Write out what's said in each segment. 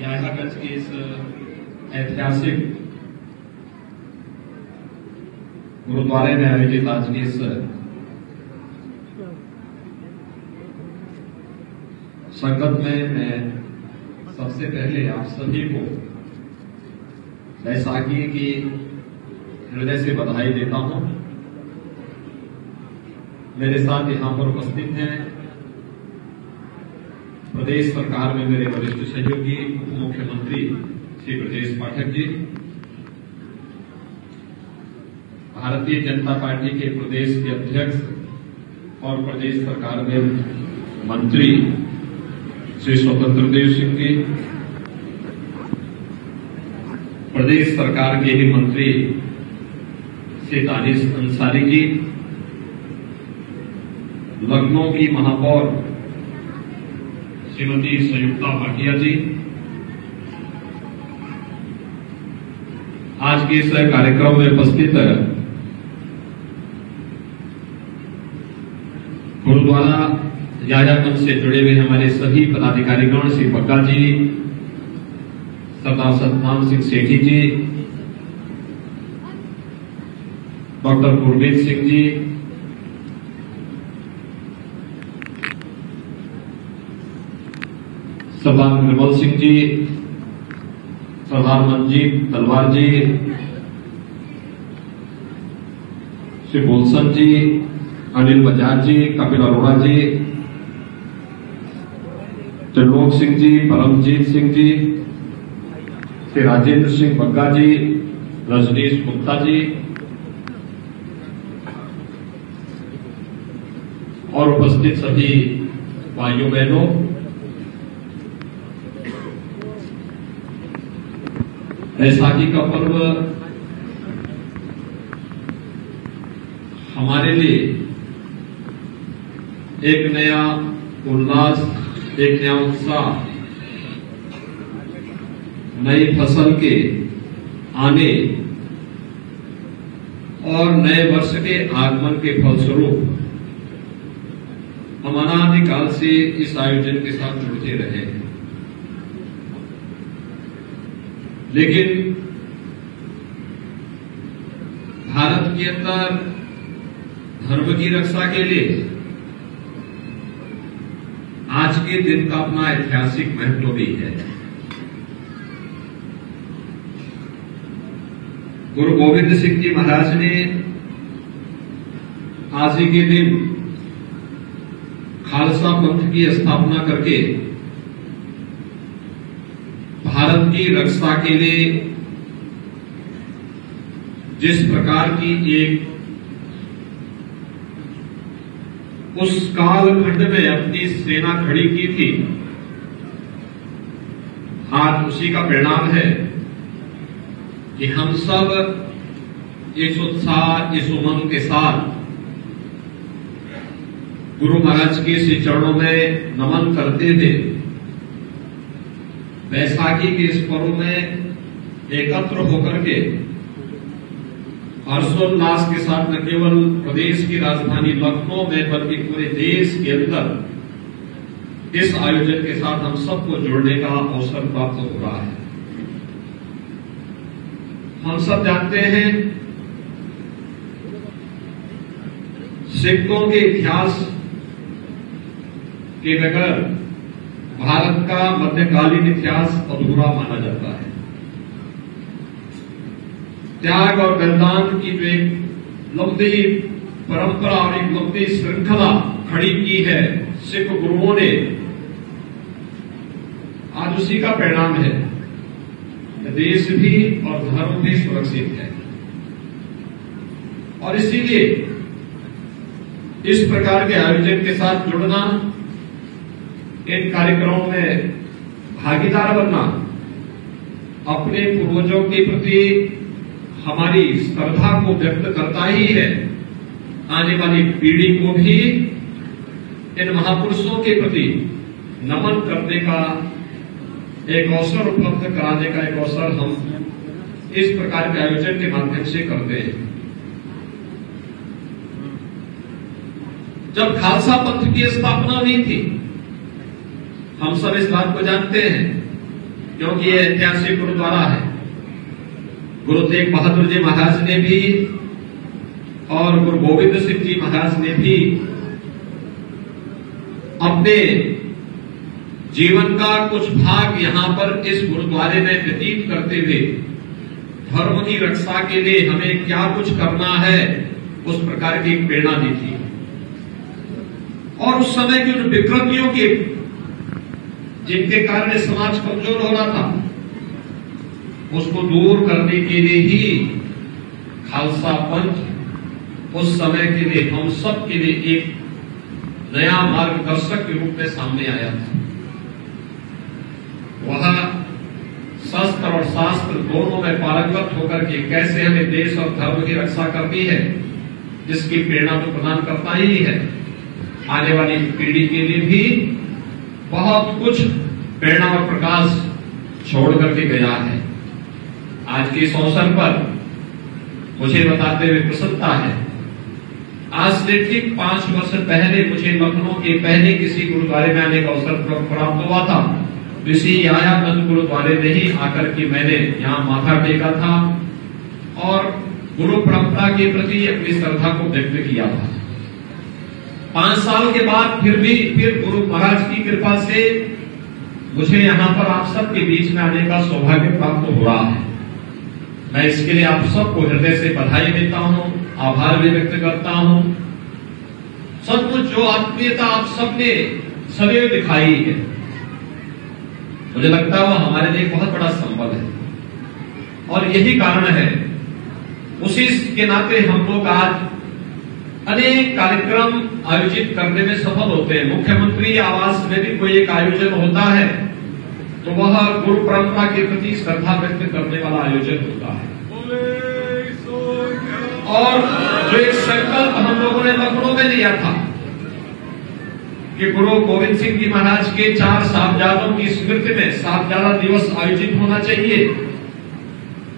याजागंज के इस ऐतिहासिक गुरुद्वारे में आयोजित आज की इस संगत में मैं सबसे पहले आप सभी को बैसाखी की हृदय से बधाई देता हूं। मेरे साथ यहां पर उपस्थित हैं प्रदेश सरकार में मेरे वरिष्ठ सहयोगी उप मुख्यमंत्री श्री ब्रजेश पाठक जी, भारतीय जनता पार्टी के प्रदेश के अध्यक्ष और प्रदेश सरकार में मंत्री श्री स्वतंत्र देव सिंह जी, प्रदेश सरकार के ही मंत्री श्री दानिश अंसारी जी, लखनऊ की महापौर श्रीमती संयुक्ता भाटिया जी, आज के इस कार्यक्रम में उपस्थित गुरुद्वारा याजागंज से जुड़े हुए हमारे सभी पदाधिकारीगण श्री बग्गा जी, सरदार सतनाम सिंह सेठी जी, डॉक्टर गुरमीत सिंह जी, सरदार निर्मल सिंह जी, सरदार मनजीत तलवार जी, श्री बोलसन जी, अनिल बजाज जी, कपिल अरोड़ा जी, त्रिलोक सिंह जी, परमजीत सिंह जी, श्री राजेंद्र सिंह बग्गा जी, रजनीश गुप्ता जी और उपस्थित सभी भाइयों बहनों, बैसाखी का पर्व हमारे लिए एक नया उल्लास, एक नया उत्साह, नई फसल के आने और नए वर्ष के आगमन के फलस्वरूप हम अनादिकाल से इस आयोजन के साथ जुड़ते रहे हैं। लेकिन भारत के अंदर धर्म की रक्षा के लिए आज के दिन का अपना ऐतिहासिक महत्व भी है। गुरु गोविंद सिंह जी महाराज ने आज ही के दिन खालसा पंथ की स्थापना करके भारत की रक्षा के लिए जिस प्रकार की एक उस कालखंड में अपनी सेना खड़ी की थी, आज उसी का परिणाम है कि हम सब इस उत्साह, इस उमंग के साथ गुरु महाराज के श्री चरणों में नमन करते हुए बैसाखी के इस पर्व में एकत्र होकर के हर्षोल्लास के साथ न केवल प्रदेश की राजधानी लखनऊ में बल्कि पूरे देश के अंदर इस आयोजन के साथ हम सबको जुड़ने का अवसर प्राप्त हो रहा है। हम सब जानते हैं सिखों के इतिहास के बगैर भारत का मध्यकालीन इतिहास अधूरा माना जाता है। त्याग और बलिदान की जो एक लंबी परंपरा और एक लंबी श्रृंखला खड़ी की है सिख गुरुओं ने, आज उसी का परिणाम है। देश भी और धर्म भी सुरक्षित है और इसीलिए इस प्रकार के आयोजन के साथ जुड़ना, इन कार्यक्रमों में भागीदार बनना अपने पूर्वजों के प्रति हमारी श्रद्धा को व्यक्त करता ही है। आने वाली पीढ़ी को भी इन महापुरुषों के प्रति नमन करने का एक अवसर उपलब्ध कराने का एक अवसर हम इस प्रकार के आयोजन के माध्यम से करते हैं। जब खालसा पंथ की स्थापना हुई थी, हम सब इस बात को जानते हैं क्योंकि ये ऐतिहासिक गुरुद्वारा है। गुरु तेग बहादुर जी महाराज ने भी और गुरु गोविंद सिंह जी महाराज ने भी अपने जीवन का कुछ भाग यहां पर इस गुरुद्वारे में व्यतीत करते हुए धर्म की रक्षा के लिए हमें क्या कुछ करना है उस प्रकार की प्रेरणा दी थी। और उस समय की उन विकृतियों के जिनके कारण समाज कमजोर हो रहा था, उसको दूर करने के लिए ही खालसा पंथ उस समय के लिए हम सब के लिए एक नया मार्गदर्शक के रूप में सामने आया था। वह शस्त्र और शास्त्र दोनों में पारंगत होकर के कैसे हमें देश और धर्म की रक्षा करनी है, इसकी प्रेरणा तो प्रदान करता ही है। आने वाली पीढ़ी के लिए भी बहुत कुछ प्रेरणा और प्रकाश छोड़ करके गया है। आज के इस अवसर पर मुझे बताते हुए प्रसन्नता है, आज से ठीक 5 वर्ष पहले मुझे लखनऊ के पहले किसी गुरुद्वारे में आने का अवसर प्राप्त हुआ था। इसी आयानंद गुरुद्वारे में ही आकर के मैंने यहाँ माथा टेका था और गुरु परंपरा के प्रति अपनी श्रद्धा को व्यक्त किया था। 5 साल के बाद फिर गुरु महाराज की कृपा से मुझे यहाँ पर आप सबके बीच में आने का सौभाग्य प्राप्त हो रहा है। मैं इसके लिए आप सबको हृदय से बधाई देता हूँ, आभार भी व्यक्त करता हूँ। सचमुच जो आत्मीयता आप सबने सदैव दिखाई है, मुझे लगता है वो हमारे लिए बहुत बड़ा संबल है और यही कारण है। उसी के नाते हम लोग आज अनेक कार्यक्रम आयोजित करने में सफल होते हैं। मुख्यमंत्री आवास में भी कोई एक आयोजन होता है तो वह गुरु परंपरा के प्रति श्रद्धा व्यक्त करने वाला आयोजन होता है। और जो एक संकल्प हम लोगों ने लखनऊ में लिया था कि गुरु गोविंद सिंह जी महाराज के 4 साहबजादों की स्मृति में साहबजादा दिवस आयोजित होना चाहिए,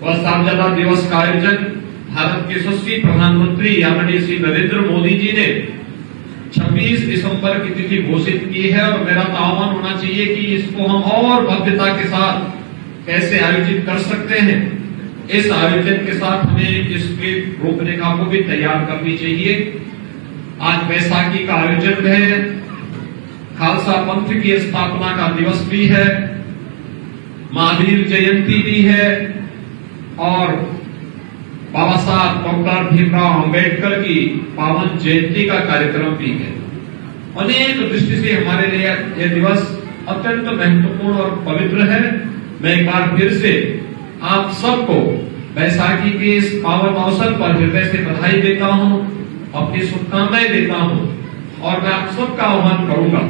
वह साहबजादा दिवस का आयोजन भारत के यशस्वी प्रधानमंत्री आदरणीय श्री नरेंद्र मोदी जी ने 26 दिसंबर की तिथि घोषित की है। और मेरा तो आह्वान होना चाहिए कि इसको हम और भव्यता के साथ कैसे आयोजित कर सकते हैं। इस आयोजन के साथ हमें इसकी रूपरेखा को भी तैयार करनी चाहिए। आज बैसाखी का आयोजन है, खालसा पंथ की स्थापना का दिवस भी है, महावीर जयंती भी है और बाबा साहब डॉक्टर भीमराव अंबेडकर की पावन जयंती का कार्यक्रम भी है। अनेक दृष्टि से हमारे लिए यह दिवस अत्यंत महत्वपूर्ण और पवित्र है। मैं एक बार फिर से आप सबको बैसाखी के इस पावन अवसर पर हृदय से बधाई देता हूं, अपनी शुभकामनाएं देता हूं और मैं आप सबका आह्वान करूंगा।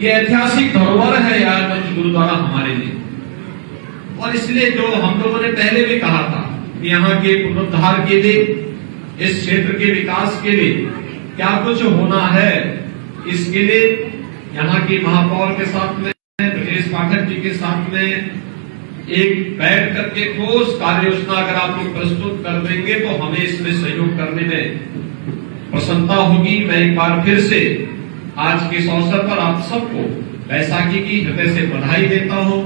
ये ऐतिहासिक धरोहर है आयानंद गुरुद्वारा हमारे लिए, और इसलिए जो हम लोगों ने पहले भी कहा था कि यहाँ के पुनरुद्धार के लिए, इस क्षेत्र के विकास के लिए क्या कुछ होना है, इसके लिए यहाँ की महापौर के साथ में, ब्रजेश पाठक जी के साथ में एक बैठ करके ठोस कार्य योजना अगर आप लोग प्रस्तुत कर देंगे तो हमें इसमें सहयोग करने में प्रसन्नता होगी। मैं एक बार फिर से आज के इस अवसर पर आप सबको बैसाखी की हृदय से बधाई देता हूँ,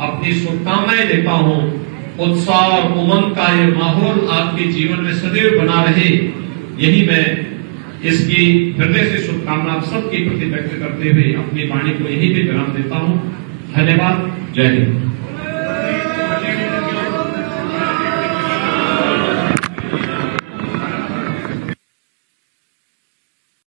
अपनी शुभकामनाएं देता हूँ। उत्साह और उमंग का ये माहौल आपके जीवन में सदैव बना रहे, यही मैं इसकी हृदय से शुभकामना आप सबके प्रति व्यक्त करते हुए अपनी वाणी को यही भी विराम देता हूँ। धन्यवाद। जय हिंद।